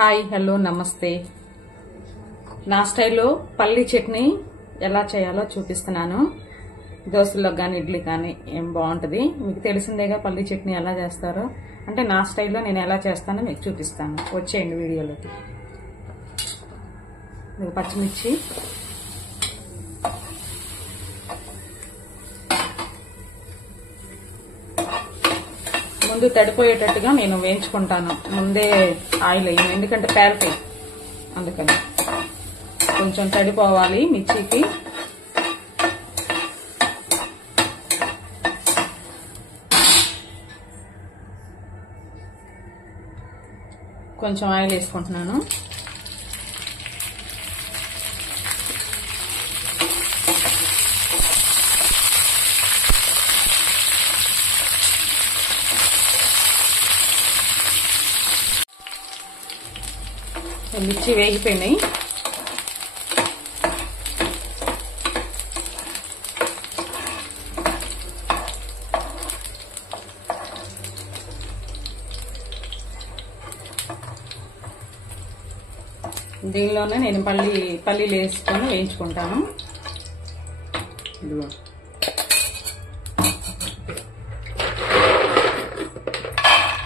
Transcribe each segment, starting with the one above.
Hi hello నమస్తే. నా స్టైల్లో పల్లీ చట్నీ ఎలా చేయాలో చూపిస్తున్నాను. దోశల్లో కానీ ఇడ్లీ కానీ ఏం బాగుంటుంది. మీకు తెలిసిందేగా పల్లీ చట్నీ ఎలా చేస్తారో. అంటే నా స్టైల్లో నేను ఎలా చేస్తానో మీకు చూపిస్తాను. వచ్చేయండి వీడియోలోకి. పచ్చిమిర్చి, ముందు తడిపోయేటట్టుగా నేను వేయించుకుంటాను. ముందే ఆయిల్ వేయను, ఎందుకంటే పేలుతాయి. అందుకని కొంచెం తడిపోవాలి మిర్చికి. కొంచెం ఆయిల్ వేసుకుంటున్నాను. మిర్చి వేగిపోయినాయి. దీనిలోనే నేను పల్లీలు వేసుకొని వేయించుకుంటాను.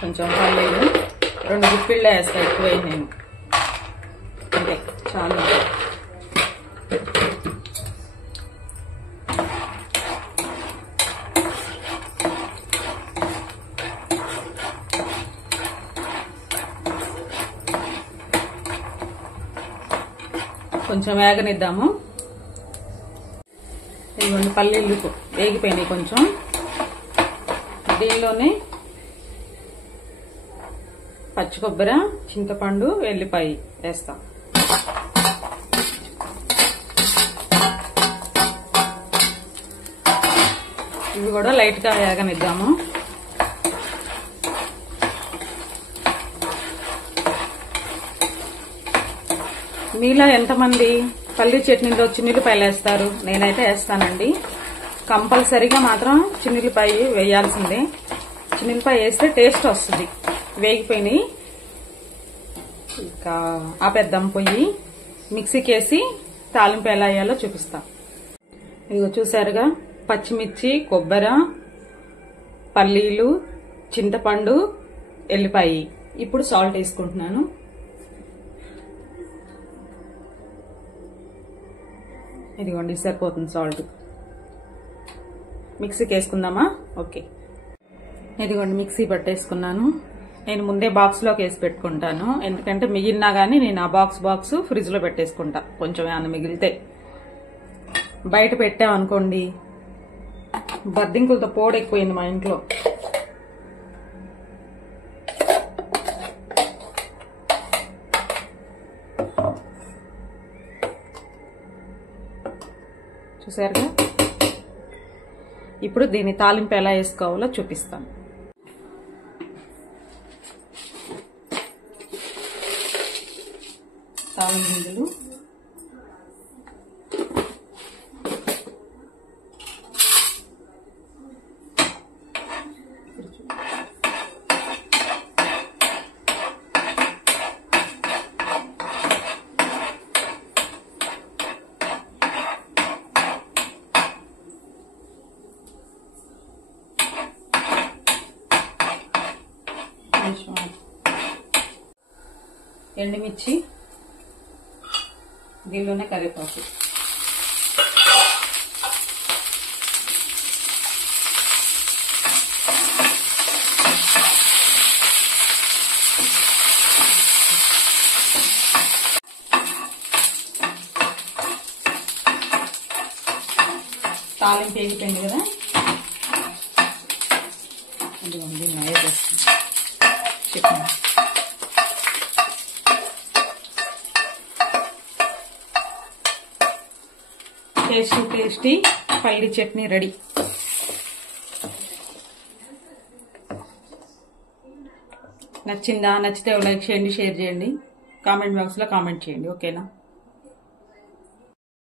కొంచెం పల్లీలు 2 గుప్పిళ్ళు వేస్తా, ఎక్కువ నేను అంతే చాలు. కొంచెం వేగనిద్దాము. ఇదిగోండి పల్లీలు వేగిపోయినాయి కొంచెం. దీనిలోనే పచ్చి కొబ్బరి, చింతపండు, ఎల్లిపాయ వేస్తాం. ఇవి కూడా లైట్ గా వేగనిద్దాము. మీలో ఎంతమంది పల్లీ చట్నీలో చిన్నులపాయలు వేస్తారు? నేనైతే వేస్తానండి. కంపల్సరీగా మాత్రం చిన్నులపాయ వేయాల్సిందే. చిన్నులపాయ వేస్తే టేస్ట్ వస్తుంది. వేగిపోయినాయి. ఇంకా ఆపేద్దాం పొయ్యి. మిక్సీకి వేసి తాలింపు ఎలా వేయాలో చూపిస్తా. ఇదిగో చూసారుగా, పచ్చిమిర్చి, కొబ్బరి, పల్లీలు, చింతపండు, ఎల్లిపాయ. ఇప్పుడు సాల్ట్ వేసుకుంటున్నాను. ఇదిగోండి సరిపోతుంది సాల్ట్. మిక్సీకి వేసుకుందామా? ఓకే. ఇదిగోండి మిక్సీ పట్టేసుకున్నాను. నేను ముందే బాక్స్ లోకి వేసి పెట్టుకుంటాను, ఎందుకంటే మిగిలినా గానీ నేను ఆ బాక్స్ ఫ్రిడ్జ్ లో పెట్టేసుకుంటా. కొంచెం ఏమన్నా మిగిలితే బయట పెట్టామనుకోండి, బద్దింకులతో పోడెక్కిపోయింది మా ఇంట్లో. చూసారుగా. ఇప్పుడు దీన్ని తాలింపు ఎలా వేసుకోవాలో చూపిస్తాను. తాలింపు గింజలు, ఎండుమిర్చి, దీనిలోనే కరివేపాకు, తాలింపు వేగిపోయింది కదా. ఇదిగోండి వేసేస్తుంది చట్నీ. టేస్టీ పల్లీ చట్నీ రెడీ. నచ్చిందా? నచ్చితే లైక్ చేయండి, షేర్ చేయండి, కామెంట్ బాక్స్ లో కామెంట్ చేయండి. ఓకేనా?